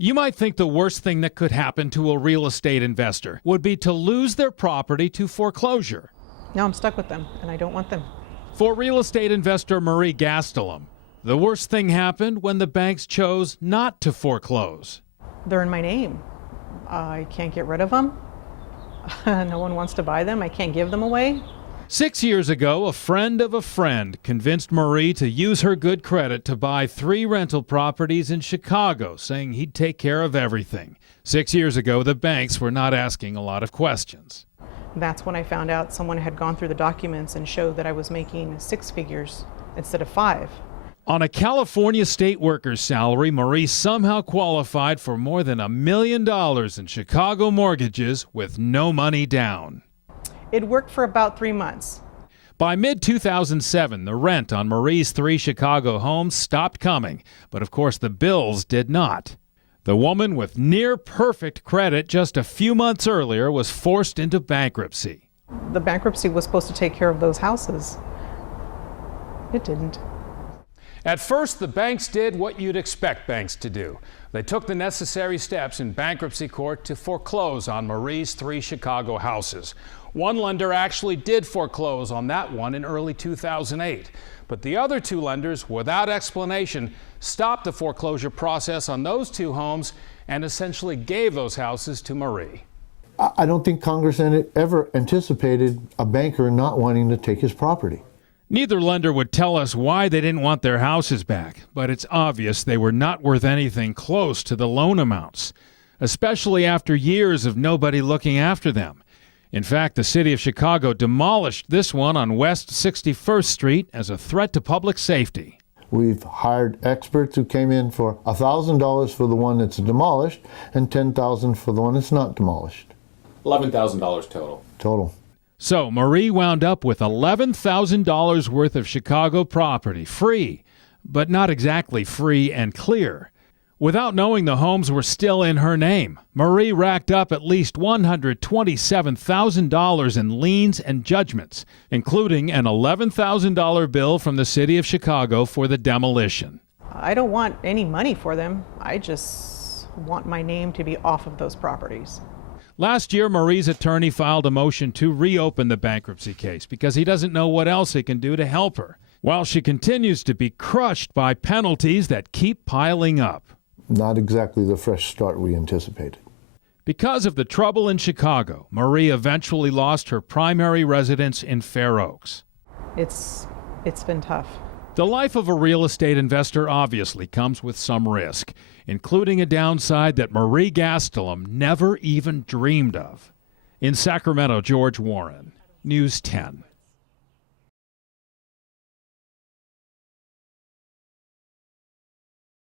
You might think the worst thing that could happen to a real estate investor would be to lose their property to foreclosure. Now I'm stuck with them, and I don't want them. For real estate investor Marie Gastelum, the worst thing happened when the banks chose not to foreclose. They're in my name. I can't get rid of them. No one wants to buy them. I can't give them away. 6 years ago, a friend of a friend convinced Marie to use her good credit to buy 3 rental properties in Chicago, saying he'd take care of everything. 6 years ago, the banks were not asking a lot of questions. That's when I found out someone had gone through the documents and showed that I was making 6 figures instead of 5. On a California state worker's salary, Marie somehow qualified for more than $1 million in Chicago mortgages with no money down. It worked for about 3 months. By mid-2007, the rent on Marie's 3 Chicago homes stopped coming, but of course the bills did not. The woman with near-perfect credit just a few months earlier was forced into bankruptcy. The bankruptcy was supposed to take care of those houses. It didn't. At first, the banks did what you'd expect banks to do. They took the necessary steps in bankruptcy court to foreclose on Marie's 3 Chicago houses. One lender actually did foreclose on that one in early 2008. But the other 2 lenders, without explanation, stopped the foreclosure process on those 2 homes and essentially gave those houses to Marie. I don't think Congress ever anticipated a banker not wanting to take his property. Neither lender would tell us why they didn't want their houses back, but it's obvious they were not worth anything close to the loan amounts, especially after years of nobody looking after them. In fact, the city of Chicago demolished this one on West 61st Street as a threat to public safety. We've hired experts who came in for $1,000 for the one that's demolished and $10,000 for the one that's not demolished. $11,000 total. Total. So Marie wound up with $11,000 worth of Chicago property, free, but not exactly free and clear. Without knowing the homes were still in her name, Marie racked up at least $127,000 in liens and judgments, including an $11,000 bill from the city of Chicago for the demolition. I don't want any money for them. I just want my name to be off of those properties. Last year, Marie's attorney filed a motion to reopen the bankruptcy case because he doesn't know what else he can do to help her, while she continues to be crushed by penalties that keep piling up. Not exactly the fresh start we anticipated. Because of the trouble in Chicago, Marie eventually lost her primary residence in Fair Oaks. It's been tough. The life of a real estate investor obviously comes with some risk, including a downside that Marie Gastelum never even dreamed of. In Sacramento, George Warren, News 10.